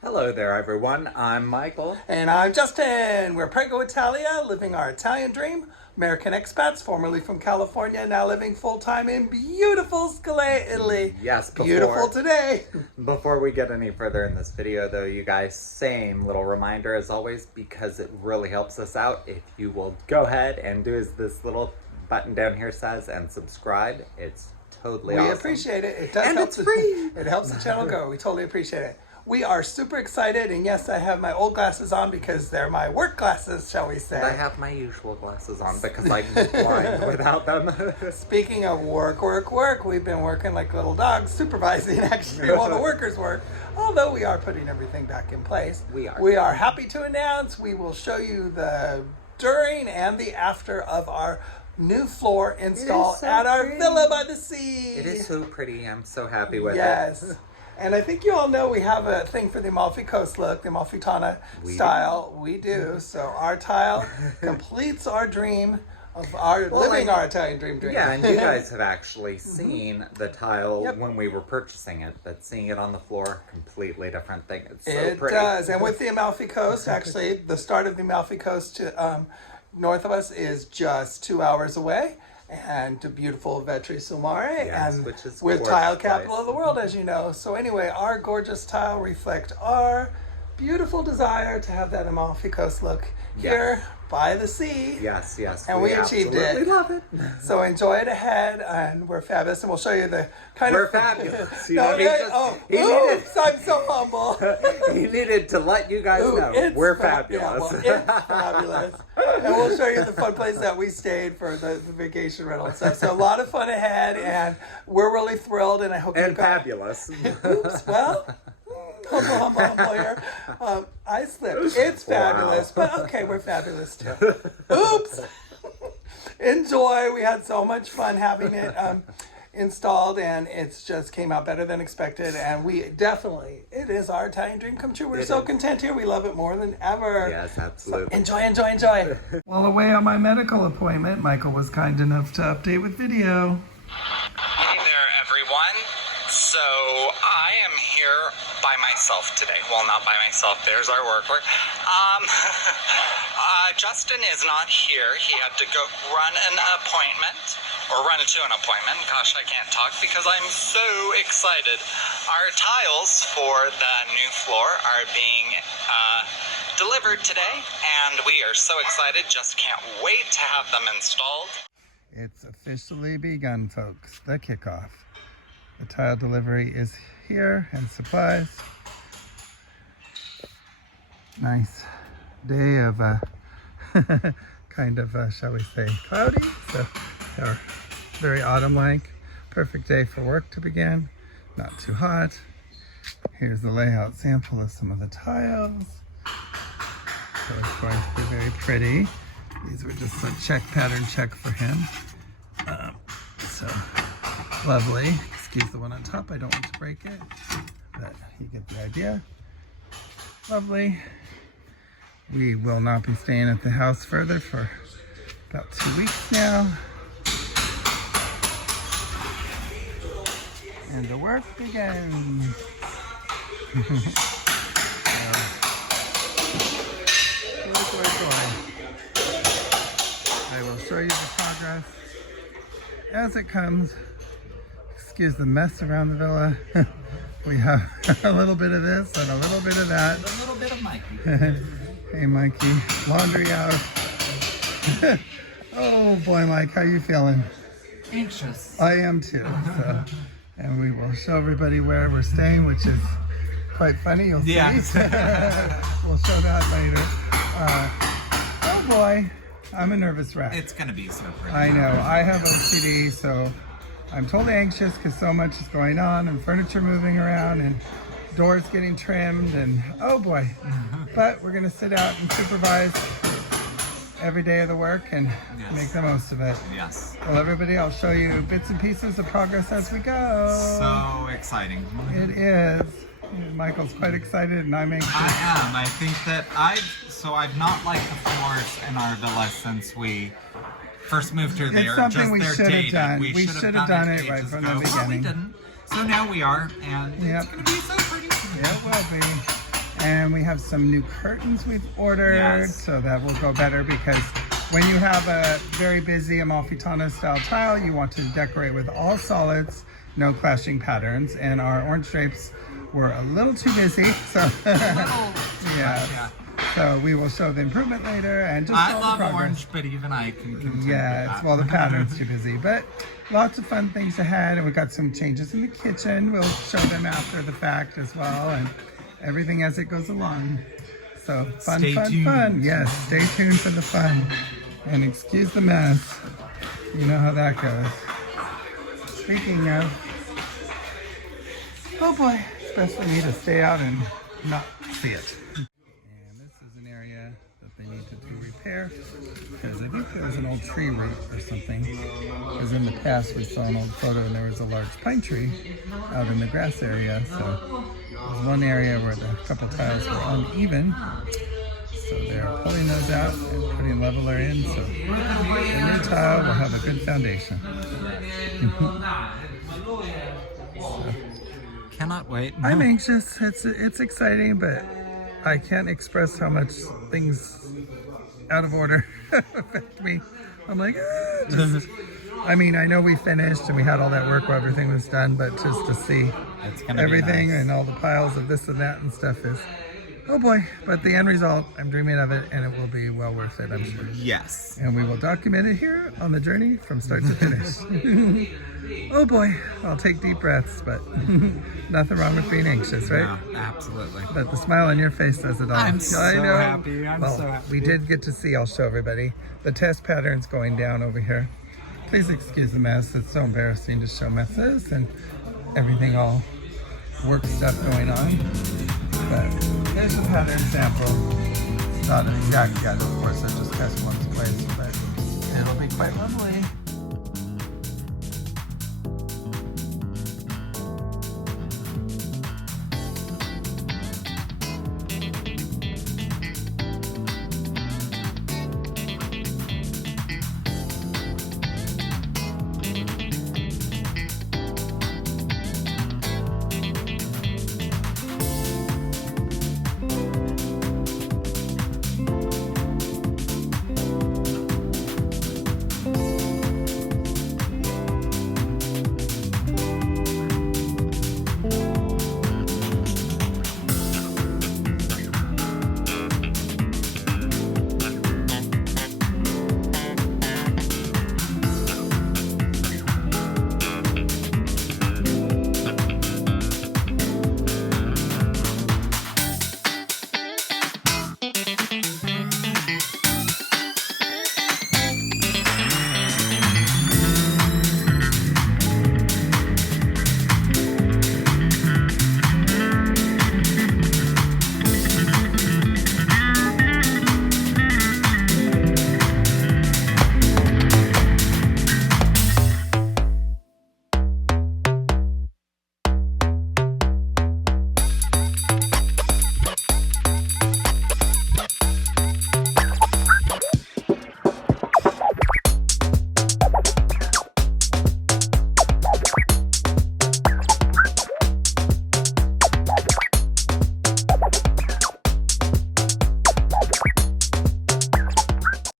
Hello there, everyone. I'm Michael. And I'm Justin. We're Prego Italia, living our Italian dream. American expats, formerly from California, now living full-time in beautiful Scalea, Italy. Yes, beautiful today. Before we get any further in this video, though, you guys, same little reminder as always, because it really helps us out. If you will go ahead and do as this little button down here says and subscribe, it's totally awesome. We appreciate it. It does and help it's free. It helps the channel go. We totally appreciate it. We are super excited, and yes, I have my old glasses on because they're my work glasses, shall we say. And I have my usual glasses on because I'm blind without them. Speaking of work, we've been working like little dogs, supervising actually while the workers work. Although we are putting everything back in place. We are. We are happy to announce we will show you the during and the after of our new floor install at our villa by the sea. It is so pretty. I'm so happy with it. Yes. And I think you all know we have a thing for the Amalfi Coast look, the Amalfitana style. We do. So our tile completes our dream of our living our Italian dream. Yeah, and you guys have actually seen the tile when we were purchasing it, but seeing it on the floor, completely different thing. It's so pretty. It does. And with the Amalfi Coast, actually, the start of the Amalfi Coast to north of us is just 2 hours away. And to beautiful Vetri sul Mare, yes, and which is with tile capital of the world, as you know. So anyway, our gorgeous tile reflect our beautiful desire to have that Amalfi Coast look here by the sea. Yes, yes. And we achieved it. We love it. So enjoy it ahead, and we're fabulous, and we'll show you the kind we're of... fabulous. I'm so humble. He needed to let you guys know we're fabulous. Yeah, well, it's fabulous. And we'll show you the fun place that we stayed for the vacation rental and stuff. So a lot of fun ahead, and we're really thrilled, and I hope and fabulous. Oops, well... humble here. I slipped. It's fabulous, but okay, we're fabulous too. Oops. Enjoy. We had so much fun having it installed, and it's just came out better than expected. And we definitely, it is our Italian dream come true. We're so content here. We love it more than ever. Yes, absolutely. So enjoy. While away on my medical appointment, Michael was kind enough to update with video. Hey there, everyone. So I am here by myself today. Well, not by myself. There's our worker. Justin is not here. He had to go run to an appointment. Gosh, I can't talk because I'm so excited. Our tiles for the new floor are being delivered today, and we are so excited. Just can't wait to have them installed. It's officially begun, folks. The kickoff. The tile delivery is here, and supplies. Nice day of kind of, shall we say, cloudy. So, or very autumn-like. Perfect day for work to begin. Not too hot. Here's the layout sample of some of the tiles. So it's going to be very pretty. These were just a pattern check for him. So lovely. Excuse the one on top, I don't want to break it, but you get the idea. Lovely. We will not be staying at the house further for about 2 weeks now. And the work begins. Joy. I will show you the progress as it comes. Excuse the mess around the villa. We have a little bit of this and a little bit of that. A little bit of Mikey. Hey, Mikey. Laundry out. Oh, boy, Mike. How you feeling? Anxious. I am, too. So, and we will show everybody where we're staying, which is quite funny. You'll see. We'll show that later. Oh, boy. I'm a nervous wreck. It's going to be so pretty. I know. I have OCD, so... I'm totally anxious because so much is going on and furniture moving around and doors getting trimmed and oh boy. But we're going to sit out and supervise every day of the work and make the most of it. Yes. Well, everybody, I'll show you bits and pieces of progress as we go. So exciting. It is. Michael's quite excited and I'm anxious. I am. I think that I've not liked the floors in our villa since we first moved here. It's something we should have done. We should have done it right from the beginning. But we didn't. So now we are, and it's going to be so pretty. Yeah, it will be. And we have some new curtains we've ordered, Yes. so that will go better because when you have a very busy Amalfitana style tile, you want to decorate with all solids, no clashing patterns. And our orange drapes were a little too busy, so yeah. So we will show the improvement later and just I all the love progress. orange, but even I can continue Yeah, with it's, that. well, the pattern's too busy, but lots of fun things ahead. And we got some changes in the kitchen. We'll show them after the fact as well, and everything as it goes along. So fun, Stay fun, tuned. fun. Yes, stay tuned for the fun. And excuse the mess. You know how that goes. Speaking of, oh boy, it's best for me to stay out and not see it. And this is an area that they need to do repair because I think there was an old tree root or something. Because in the past we saw an old photo and there was a large pine tree out in the grass area. So there's one area where the couple tiles were uneven. So they're pulling those out and putting leveler in. So the new tile will have a good foundation. Cannot wait. I'm anxious. It's exciting, but I can't express how much things out of order affect me. I'm like, I mean, I know we finished and we had all that work while everything was done, but just to see It's gonna everything be nice. and all the piles of this and that and stuff is, oh boy. But the end result, I'm dreaming of it, and it will be well worth it, I'm sure. Yes. And we will document it here on the journey from start to finish. Oh boy, I'll take deep breaths, but nothing wrong with being anxious, right? Yeah, absolutely. But the smile on your face says it all. I'm so happy. I'm Well, so happy. we did get to see, I'll show everybody, the test patterns going down over here. Please excuse the mess. It's so embarrassing to show messes and everything all work stuff going on. But here's a pattern sample. It's not an exact yet, of course, I just test one's place, but it'll be quite lovely.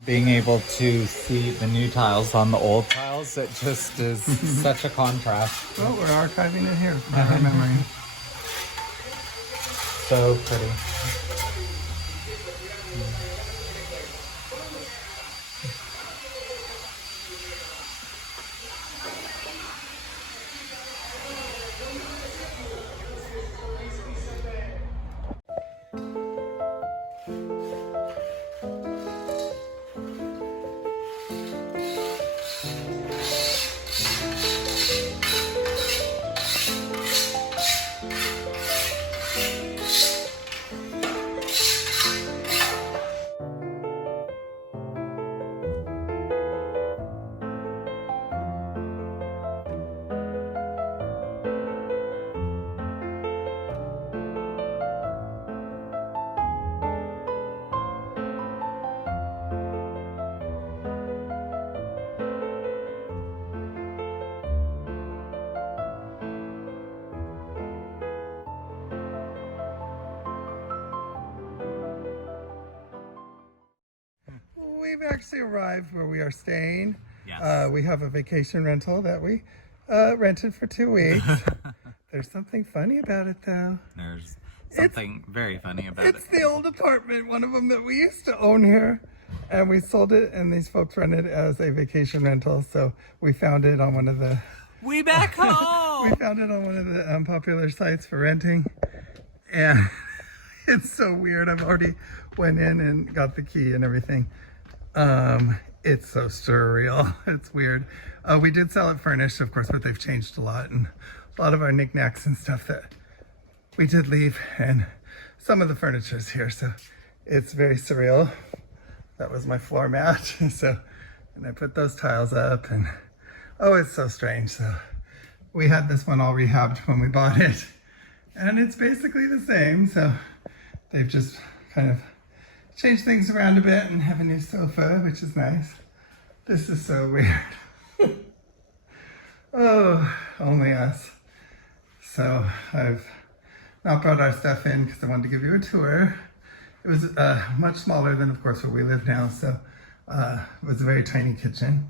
Being able to see the new tiles on the old tiles, it just is such a contrast. Well, we're archiving it here for our memory. So pretty. we've actually arrived where we are staying. Yes. We have a vacation rental that we rented for 2 weeks. There's something funny about it though. There's something very funny about it. It's the old apartment, one of them that we used to own here. And we sold it, and these folks run it as a vacation rental. So we found it on one of the... We back home! We found it on one of the popular sites for renting. And it's so weird. I've already went in and got the key and everything. It's so surreal. It's weird. We did sell it furnished, of course, but they've changed a lot. And a lot of our knickknacks and stuff that we did leave. And some of the furniture's here. So it's very surreal. That was my floor mat. So, and I put those tiles up and, oh, it's so strange. So we had this one all rehabbed when we bought it and it's basically the same. So they've just kind of changed things around a bit and have a new sofa, which is nice. This is so weird. Oh, only us. So I've not brought our stuff in because I wanted to give you a tour. It was much smaller than, of course, where we live now, so it was a very tiny kitchen.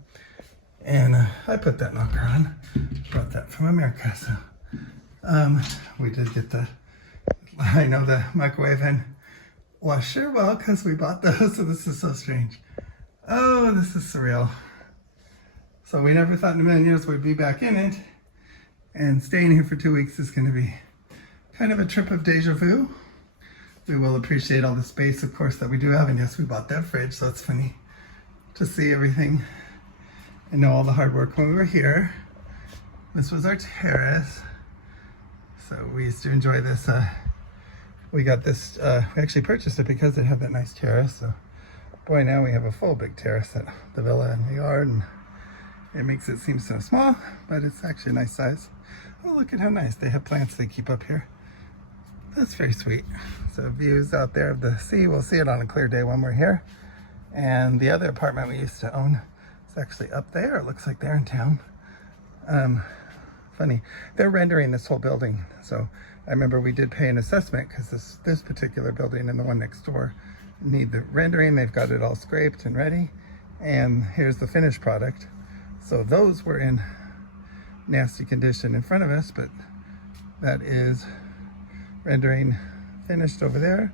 And I put that knocker on, brought that from America, so we did get the microwave and washer, well, because we bought those, so this is so strange. Oh, this is surreal. So we never thought in a million years we'd be back in it, and staying here for 2 weeks is going to be kind of a trip of deja vu. We will appreciate all the space, of course, that we do have. And yes, we bought that fridge, so it's funny to see everything and know all the hard work when we were here. This was our terrace. So we used to enjoy this. We got this, we actually purchased it because it had that nice terrace. So boy, now we have a full big terrace at the villa and the yard. And it makes it seem so small, but it's actually a nice size. Oh, look at how nice. They have plants they keep up here. That's very sweet. So views out there of the sea. We'll see it on a clear day when we're here. And the other apartment we used to own is actually up there. It looks like they're in town. Funny. They're rendering this whole building. So I remember we did pay an assessment because this particular building and the one next door need the rendering. They've got it all scraped and ready. And here's the finished product. So those were in nasty condition in front of us, but that is rendering finished over there.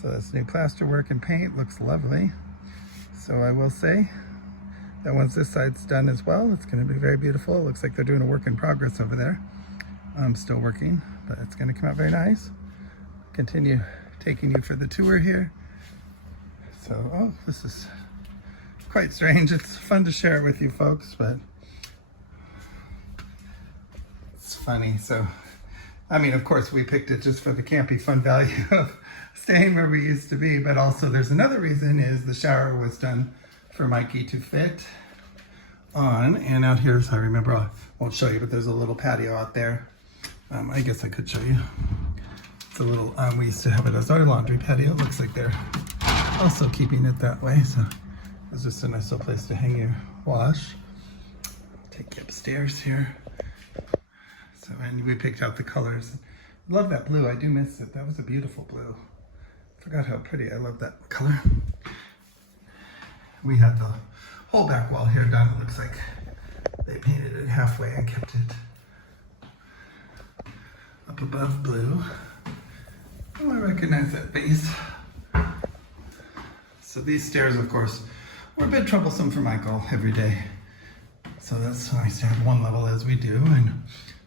So that's new plaster work and paint. Looks lovely. So I will say that once this side's done as well, it's going to be very beautiful. It looks like they're doing a work in progress over there. I'm still working, but it's going to come out very nice. Continue taking you for the tour here. So, oh, this is quite strange. It's fun to share it with you folks, but it's funny. So I mean, of course, we picked it just for the campy fun value of staying where we used to be, but also there's another reason is the shower was done for Mikey to fit on. And out here, so I remember, I won't show you, but there's a little patio out there. I guess I could show you. It's a little, we used to have it as our laundry patio. It looks like they're also keeping it that way. So it's just a nice little place to hang your wash. Take you upstairs here. So, and we picked out the colors. Love that blue. I do miss it. That was a beautiful blue. Forgot how pretty. I love that color. We had the whole back wall here done. It looks like they painted it halfway and kept it up above blue. Oh, I recognize that base. So these stairs, of course, were a bit troublesome for Michael every day. So that's nice to have one level as we do. And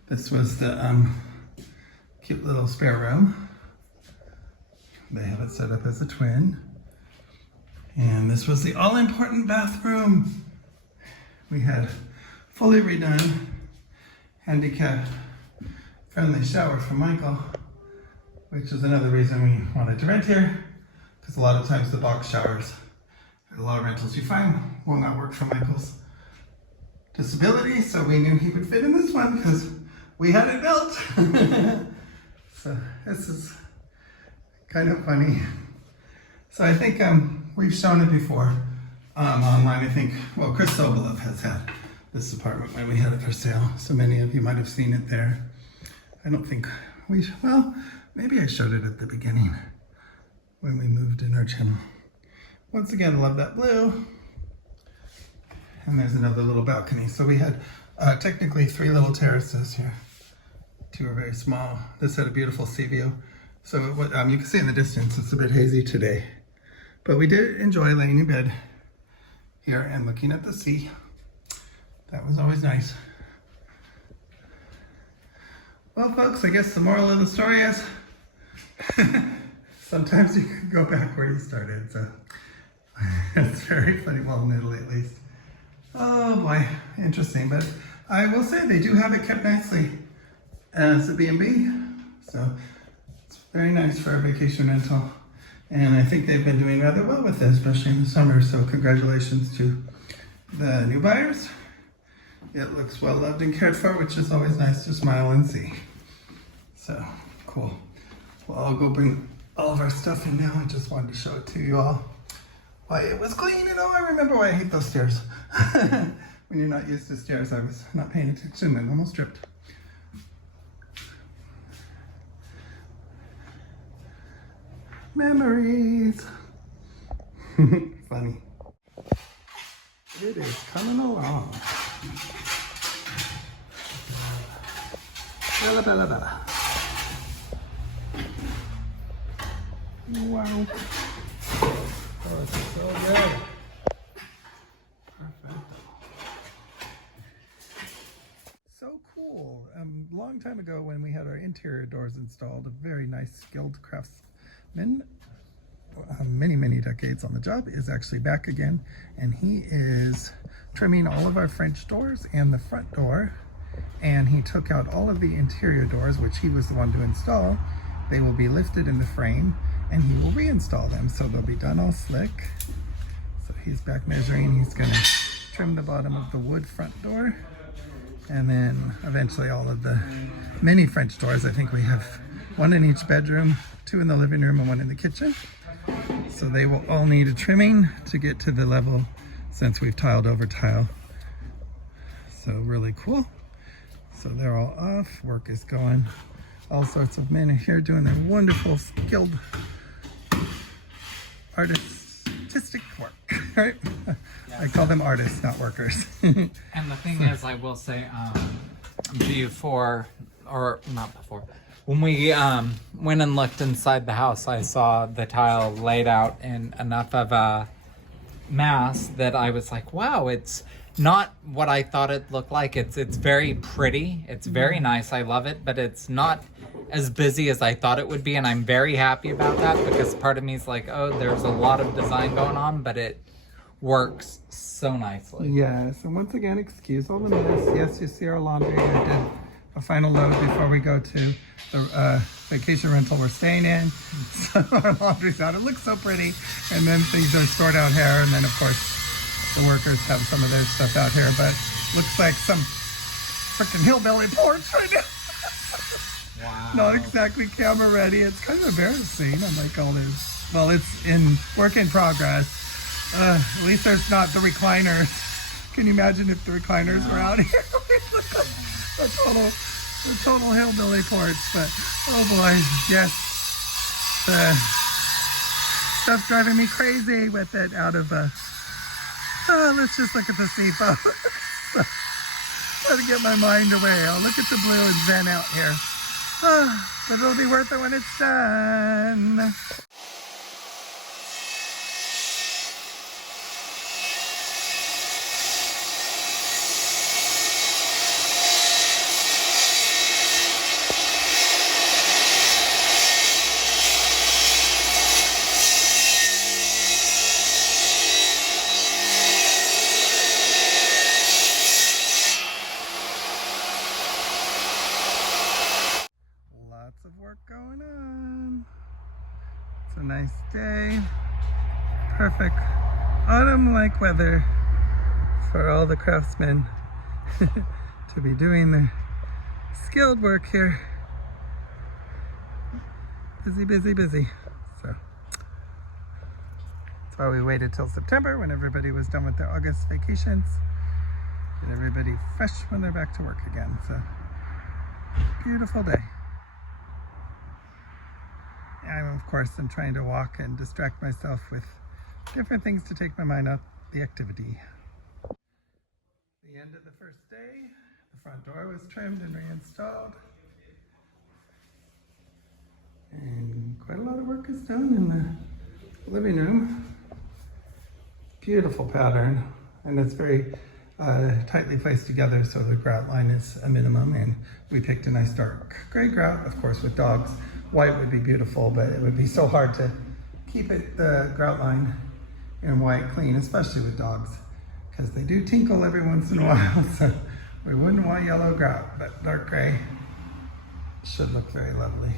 this was the cute little spare room. They have it set up as a twin. And this was the all-important bathroom. We had fully redone, handicap-friendly shower for Michael, which is another reason we wanted to rent here, because a lot of times the box showers at a lot of rentals you find will not work for Michael's disability, so we knew he would fit in this one because we had it built. So this is kind of funny. So I think we've shown it before online. I think, well, Chris Sobolov has had this apartment when we had it for sale. So many of you might have seen it there. I don't think well, maybe I showed it at the beginning when we moved in our channel. Once again, love that blue. And there's another little balcony. So we had technically 3 little terraces here. 2 are very small. This had a beautiful sea view. So you can see in the distance, it's a bit hazy today. But we did enjoy laying in bed here and looking at the sea. That was always nice. Well, folks, I guess the moral of the story is sometimes you can go back where you started. So it's very funny. Well, in Italy, at least. Oh boy, interesting. But I will say they do have it kept nicely as a B&B. So it's very nice for a vacation rental. And I think they've been doing rather well with it, especially in the summer. So congratulations to the new buyers. It looks well loved and cared for, which is always nice to smile and see. So cool. Well, I'll go bring all of our stuff in now. I just wanted to show it to you all. Why it was clean, and oh, I remember why I hate those stairs. When you're not used to stairs, I was not paying attention and almost tripped. Memories. Funny. It is coming along. Bella, bella, bella. Wow. Oh, it's so good. Perfect. So cool. A long time ago when we had our interior doors installed, a very nice skilled craftsman, many decades on the job, is actually back again, and he is trimming all of our French doors and the front door, and he took out all of the interior doors, which he was the one to install. They will be lifted in the frame and he will reinstall them, so they'll be done all slick. So he's back measuring. He's going to trim the bottom of the wood front door, and then eventually all of the mini French doors. I think we have 1 in each bedroom, 2 in the living room, and 1 in the kitchen. So they will all need a trimming to get to the level, since we've tiled over tile. So really cool. So they're all off. Work is going. All sorts of men are here doing their wonderful, skilled, artistic work, right? I call them artists, not workers. And the thing is, I will say, when we went and looked inside the house, I saw the tile laid out in enough of a mass that I was like, wow, it's not what I thought it looked like. It's very pretty. It's very nice. I love it, but it's not as busy as I thought it would be, and I'm very happy about that, because part of me is like, oh, there's a lot of design going on, but it works so nicely. Yes, and once again, excuse all the mess. Yes, you see our laundry. I did a final load before we go to the vacation rental we're staying in. So our laundry's out. It looks so pretty. And then things are stored out here, and then of course the workers have some of their stuff out here, but looks like some freaking hillbilly porch right now. Wow. Not exactly camera ready. It's kind of embarrassing. I'm like, all this. Well, it's in work in progress. At least there's not the recliners. Can you imagine if the recliners were out here? a total hillbilly porch. But oh boy, yes, the stuff's driving me crazy with it out of let's just look at the sea, folks. Gotta get my mind away. I'll look at the blue and zen out here. But it'll be worth it when it's done. Lots of work going on. It's a nice day. Perfect autumn-like weather for all the craftsmen to be doing their skilled work here. Busy, busy, busy. So that's why we waited till September, when everybody was done with their August vacations. Get everybody fresh when they're back to work again. So beautiful day. I, of course, am trying to walk and distract myself with different things to take my mind off the activity. end of the first day. The front door was trimmed and reinstalled. And quite a lot of work is done in the living room. Beautiful pattern, and it's very tightly placed together, so the grout line is a minimum, and we picked a nice dark gray grout, of course, with dogs. White would be beautiful, but it would be so hard to keep it, the grout line in white clean, especially with dogs, because they do tinkle every once in a while, so we wouldn't want yellow grout, but dark gray should look very lovely,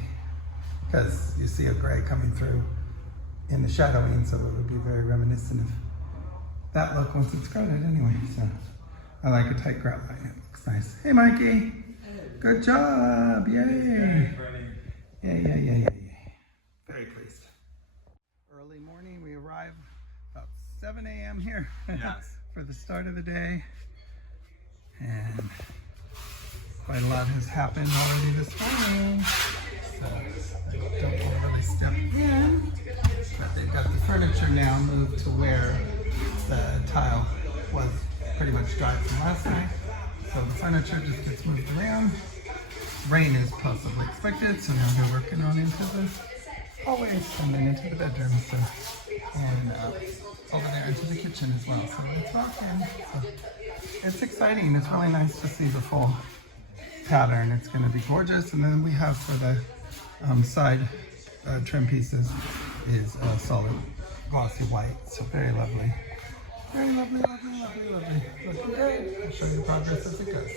because you see a gray coming through in the shadowing, so it would be very reminiscent of that look once it's grouted anyway. So I like a tight grout line. It looks nice. Hey, Mikey. Good job. Yay. Yay. Very pleased. Early morning. We arrive about 7 a.m. here for the start of the day. And quite a lot has happened already this morning. So don't overly step in. But they've got the furniture now moved to where the tile was pretty much dry from last night. So the furniture just gets moved around. Rain is possibly expected, so now they're working on into the hallways and then into the bedroom. So, and over there into the kitchen as well. So it's rocking. So it's exciting. It's really nice to see the full pattern. It's going to be gorgeous. And then we have for the side trim pieces is solid glossy white. So very lovely. Very lovely. Looking great. I'll show you the progress as it goes.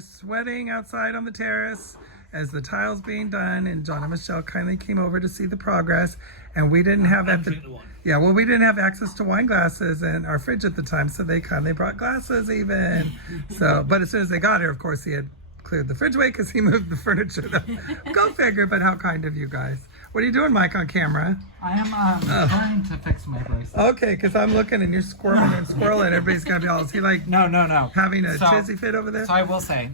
Sweating outside on the terrace as the tile's being done, and John and Michelle kindly came over to see the progress, and we didn't have we didn't have access to wine glasses in our fridge at the time, so they kindly brought glasses even. So, but as soon as they got here, of course, he had cleared the fridge away because he moved the furniture. Go figure, but how kind of you guys. What are you doing, Mike, on camera? I am trying to fix my bracelet. Okay, because I'm looking and you're squirming and squirreling. Everybody's got to be all, is he like No. having a tizzy fit over there? So I will say,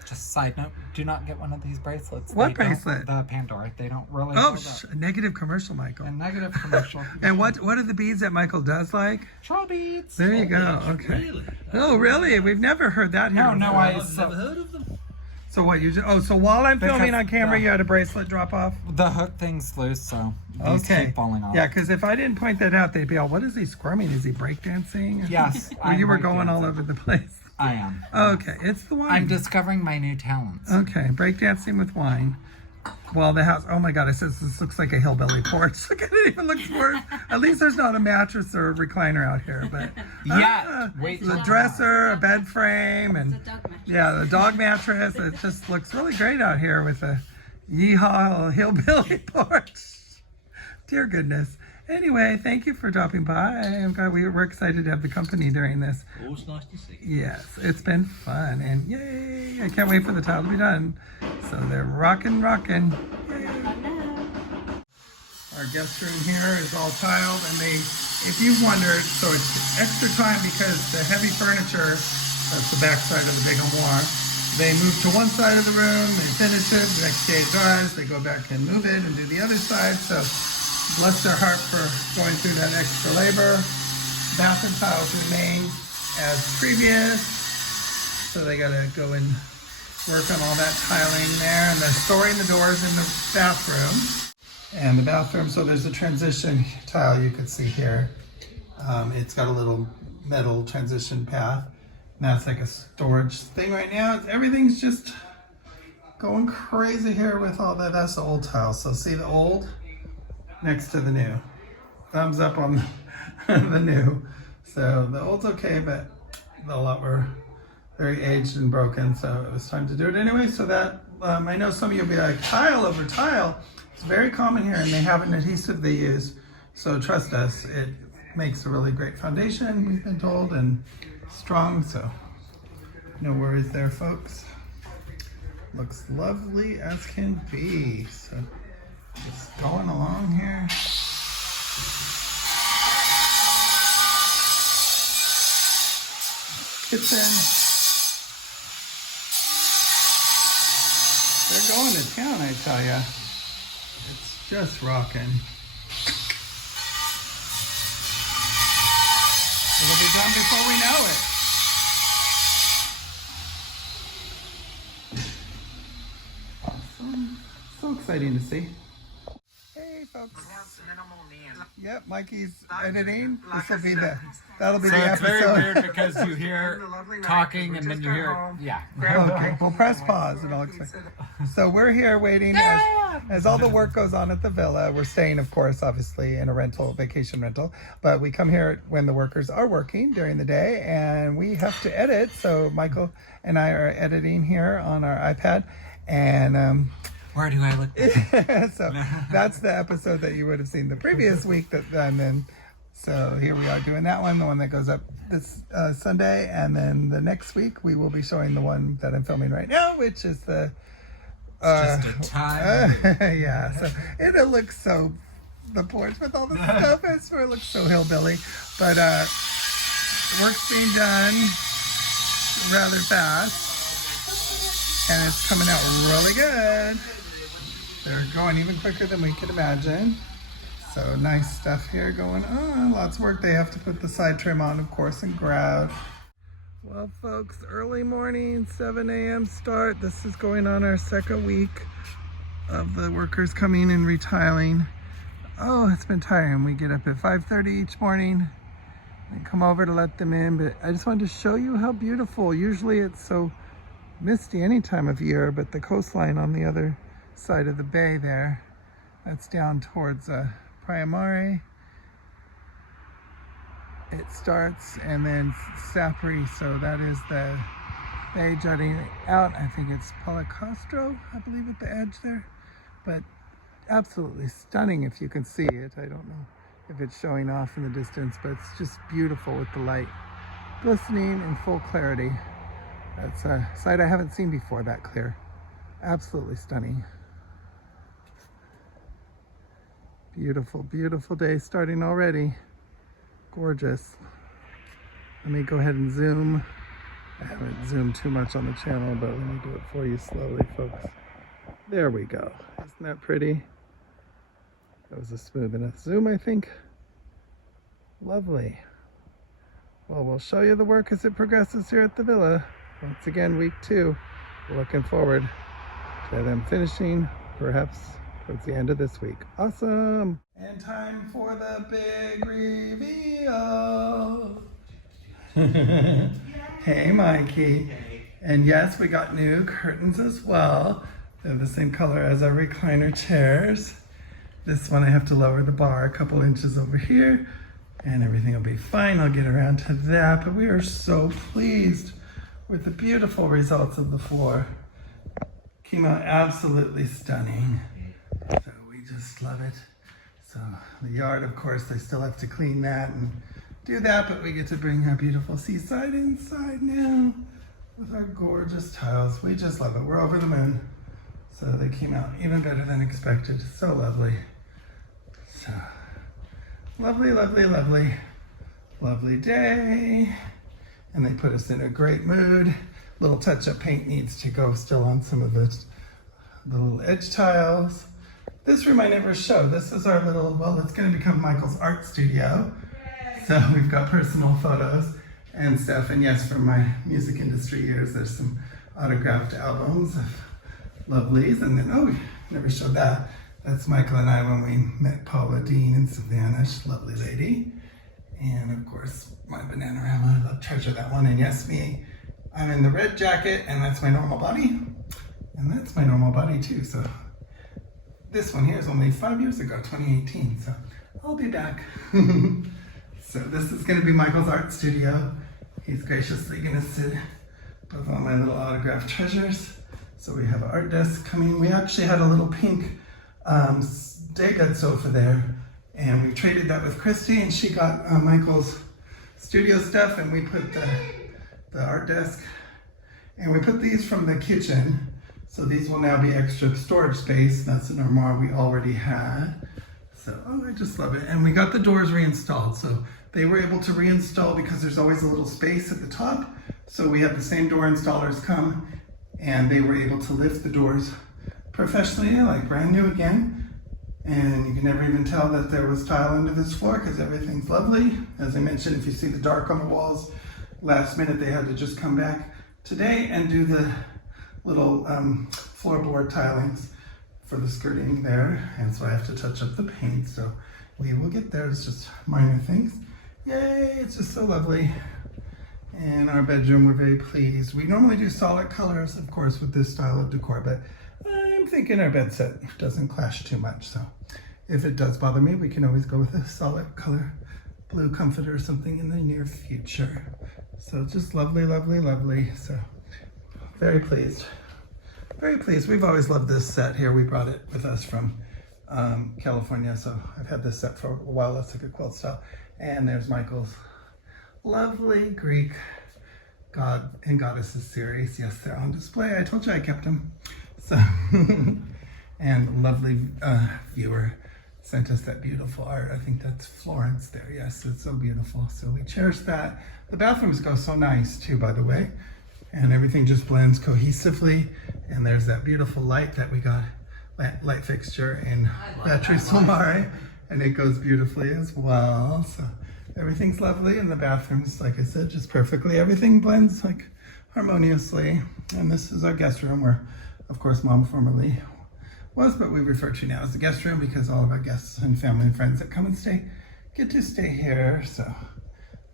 just a side note, do not get one of these bracelets. What bracelet? The Pandora. They don't really a negative commercial, Michael. A negative commercial. And what are the beads that Michael does like? Troll beads. There you go. Okay. Really? Oh, really? We've never heard that here. No, I've never heard of them. So what, so while I'm filming on camera, you had a bracelet drop off? The hook thing's loose, so these keep falling off. Yeah, because if I didn't point that out, they'd be all, what is he squirming? Is he breakdancing? Yes. Or you were going all over the place? I am. Okay, it's the wine. I'm discovering my new talents. Okay, breakdancing with wine. Well, the house, oh my God, it says this looks like a hillbilly porch. Look at it, even looks worse. At least there's not a mattress or a recliner out here, but wait. The dresser, a bed frame, and the dog mattress. It just looks really great out here with a yeehaw hillbilly porch. Dear goodness. Anyway, thank you for dropping by. We're excited to have the company during this. Always nice to see you. Yes, it's been fun, and yay! I can't wait for the tile to be done. So they're rocking. Yay. Our guest room here is all tiled, and if you've wondered, so it's extra time because the heavy furniture, that's the back side of the big armoire, they move to one side of the room, they finish it, the next day it dries, they go back and move it and do the other side. So bless their heart for going through that extra labor. Bathroom tiles remain as previous, so they gotta go and work on all that tiling there, and then storing the doors in the bathroom. And the bathroom, so there's a transition tile you could see here. It's got a little metal transition path, and that's like a storage thing right now. Everything's just going crazy here with all that. That's the old tile, so see the old next to the new. Thumbs up on the new. So the old's okay, but the lot were very aged and broken, so it was time to do it anyway. So that, I know some of you will be like, tile over tile. It's very common here, and they have an adhesive they use. So trust us, it makes a really great foundation, we've been told, and strong, so no worries there, folks. Looks lovely as can be. So just going along here. Kitchen. They're going to town, I tell ya. It's just rocking. It'll be done before we know it. Awesome. So exciting to see. Hey folks. Yep, Mikey's editing. That'll be So the it's episode. very weird because you hear talking and then you hear, yeah. Okay, we'll press pause and I'll explain. So we're here waiting as all the work goes on at the villa. We're staying, of course, obviously in a vacation rental, but we come here when the workers are working during the day and we have to edit. So Michael and I are editing here on our iPad and Where do I look? so that's the episode that you would have seen the previous week and then so here we are doing that one, the one that goes up this Sunday, and then the next week we will be showing the one that I'm filming right now, which is the Just a time. yeah, so it'll look so the porch with all the stuff, I swear it looks so hillbilly, but work's being done rather fast and it's coming out really good. They're going even quicker than we could imagine. So nice stuff here going on. Lots of work. They have to put the side trim on, of course, and grout. Well, folks, early morning, 7 a.m. start. This is going on our second week of the workers coming and retiling. Oh, it's been tiring. We get up at 5:30 each morning and come over to let them in. But I just wanted to show you how beautiful. Usually it's so misty any time of year, but the coastline on the other side of the bay there, that's down towards Praia Mare. It starts and then Sapri, so that is the bay jutting out. I think it's Palacastro, I believe, at the edge there, but absolutely stunning if you can see it. I don't know if it's showing off in the distance, but it's just beautiful with the light glistening in full clarity. That's a sight I haven't seen before, that clear. Absolutely stunning. Beautiful, beautiful day starting already. Gorgeous. Let me go ahead and zoom. I haven't zoomed too much on the channel, but let me do it for you slowly, folks. There we go. Isn't that pretty? That was a smooth enough zoom, I think. Lovely. Well, we'll show you the work as it progresses here at the villa. Once again, week 2. We're looking forward to them finishing, perhaps towards the end of this week. Awesome! And time for the big reveal! Hey, Mikey. And yes, we got new curtains as well. They're the same color as our recliner chairs. This one I have to lower the bar a couple inches over here and everything will be fine. I'll get around to that, but we are so pleased with the beautiful results of the floor. Came out absolutely stunning. So we just love it. So the yard, of course, they still have to clean that and do that, but we get to bring our beautiful seaside inside now with our gorgeous tiles. We just love it. We're over the moon. So they came out even better than expected. So lovely. So lovely, lovely, lovely, lovely day. And they put us in a great mood. Little touch-up paint needs to go still on some of the little edge tiles. This room I never showed. This is our little, well, it's going to become Michael's art studio. So we've got personal photos and stuff. And yes, from my music industry years, there's some autographed albums of lovelies. And then, oh, we never showed that. That's Michael and I when we met Paula Dean in Savannah. She's a lovely lady. And of course, my Bananarama, I love, treasure that one. And yes, me, I'm in the red jacket and that's my normal body. And that's my normal body too. So this one here is only 5 years ago, 2018. So I'll be back. So this is gonna be Michael's art studio. He's graciously gonna sit above all my little autographed treasures. So we have an art desk coming. We actually had a little pink Dega sofa there, and we traded that with Christy, and she got Michael's studio stuff, and we put the art desk, and we put these from the kitchen. So these will now be extra storage space. That's an armoire we already had. So, oh, I just love it. And we got the doors reinstalled. So they were able to reinstall because there's always a little space at the top. So we had the same door installers come and they were able to lift the doors professionally, like brand new again. And you can never even tell that there was tile under this floor because everything's lovely. As I mentioned, if you see the dark on the walls, last minute they had to just come back today and do the little floorboard tilings for the skirting there. And so I have to touch up the paint. So we will get there. It's just minor things. Yay, it's just so lovely. And our bedroom, we're very pleased. We normally do solid colors, of course, with this style of decor, but I'm thinking our bed set doesn't clash too much. So if it does bother me, we can always go with a solid color, blue comforter or something in the near future. So just lovely, lovely, lovely. So very pleased. Very pleased. We've always loved this set here. We brought it with us from California. So I've had this set for a while. That's like a quilt style. And there's Michael's lovely Greek God and Goddesses series. Yes, they're on display. I told you I kept them. So, and lovely viewer sent us that beautiful art. I think that's Florence there. Yes, it's so beautiful. So we cherish that. The bathrooms go so nice too, by the way. And everything just blends cohesively. And there's that beautiful light that we got, light fixture in Battery Solmare. And it goes beautifully as well. So everything's lovely. And the bathrooms, like I said, just perfectly. Everything blends like harmoniously. And this is our guest room where, of course, Mom formerly was, but we refer to now as the guest room because all of our guests and family and friends that come and stay get to stay here. So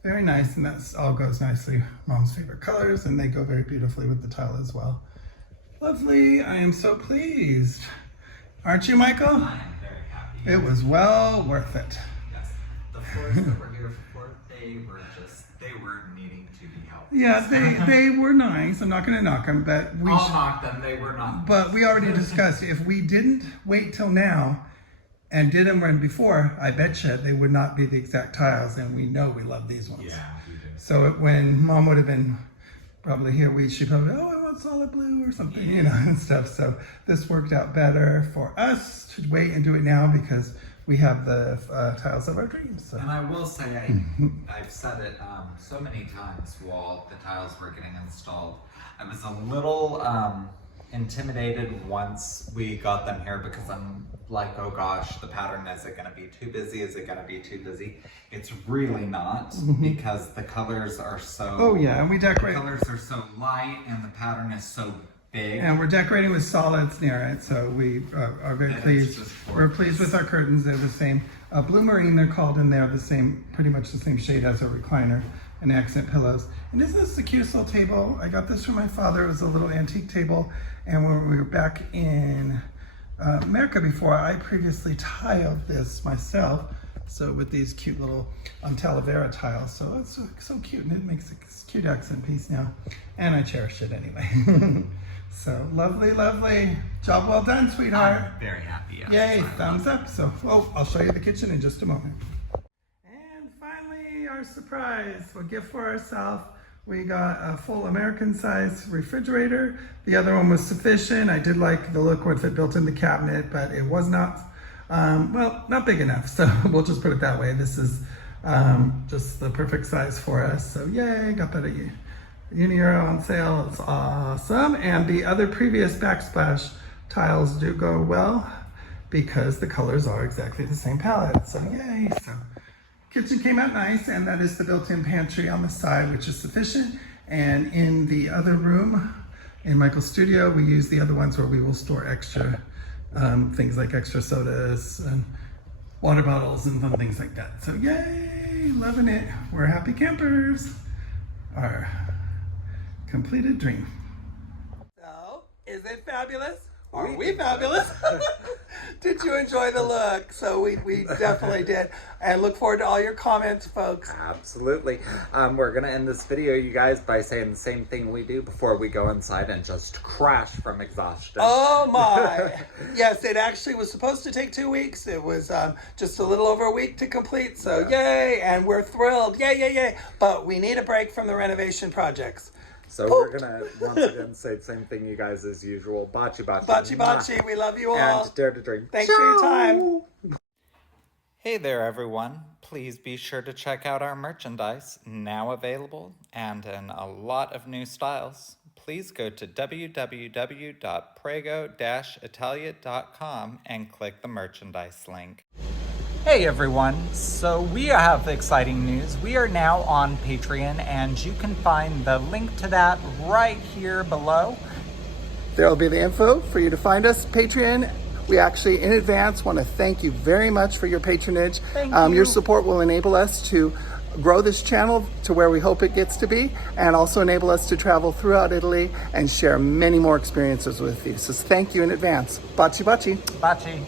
very nice, and that all goes nicely. Mom's favorite colors, and they go very beautifully with the tile as well. Lovely. I am so pleased. Aren't you, Michael? I am very happy. It was well worth it. Yes. The floors that were here before, they were needing to be helped. Yeah, they were nice. I'm not going to knock them, but I'll knock them. They were not. But we already discussed if we didn't wait till now and did them when before, I bet you they would not be the exact tiles, and we know we love these ones. Yeah, we do. So when Mom would have been probably here, she'd probably, oh, I want solid blue or something, you know, and stuff. So this worked out better for us to wait and do it now because we have the tiles of our dreams. So. And I will say, I've said it so many times while the tiles were getting installed. I was a little intimidated once we got them here because I'm like, oh gosh, the pattern, is it gonna be too busy? Is it gonna be too busy? It's really not because the colors are so... Oh yeah, and we decorate... The colors are so light and the pattern is so big. And we're decorating with solids near it, so we are very pleased. We're pleased with our curtains. They're the same. Blue marine, they're called, and they're the same, pretty much the same shade as our recliner and accent pillows. And isn't this the cutest little table? I got this from my father. It was a little antique table. And when we were back in America before, I previously tiled this myself. So with these cute little Talavera tiles. So it's so cute, and it makes a cute accent piece now. And I cherish it anyway. So lovely, lovely. Job well done, sweetheart. I'm very happy. Yes. Yay, thumbs up. So, well, I'll show you the kitchen in just a moment. And finally, our surprise, a gift for ourselves. We got a full American-sized refrigerator. The other one was sufficient. I did like the look with it built in the cabinet, but it was not, well, not big enough. So we'll just put it that way. This is just the perfect size for us. So yay, got that at Uni-Euro on sale. It's awesome. And the other previous backsplash tiles do go well because the colors are exactly the same palette. So yay. So kitchen came out nice, and that is the built-in pantry on the side, which is sufficient. And in the other room, in Michael's studio, we use the other ones where we will store extra things like extra sodas and water bottles and fun things like that. So yay, loving it. We're happy campers. Our completed dream. So, is it fabulous? Are we fabulous? Did you enjoy the look? So we definitely did. And look forward to all your comments, folks. Absolutely. We're going to end this video, you guys, by saying the same thing we do before we go inside and just crash from exhaustion. Oh my. Yes, it actually was supposed to take 2 weeks. It was just a little over a week to complete. So yay, and we're thrilled. Yay, yay, yay. But we need a break from the renovation projects. So we're gonna once again say the same thing, you guys, as usual. Baci baci. Baci baci. We love you all. And dare to dream. Thanks for your time. Hey there, everyone. Please be sure to check out our merchandise, now available and in a lot of new styles. Please go to www.prego-italia.com and click the merchandise link. Hey everyone, so we have exciting news. We are now on Patreon, and you can find the link to that right here below. There will be the info for you to find us. Patreon. We actually, in advance, want to thank you very much for your patronage. Thank you. Your support will enable us to grow this channel to where we hope it gets to be, and also enable us to travel throughout Italy and share many more experiences with you. So thank you in advance. Baci baci. Baci.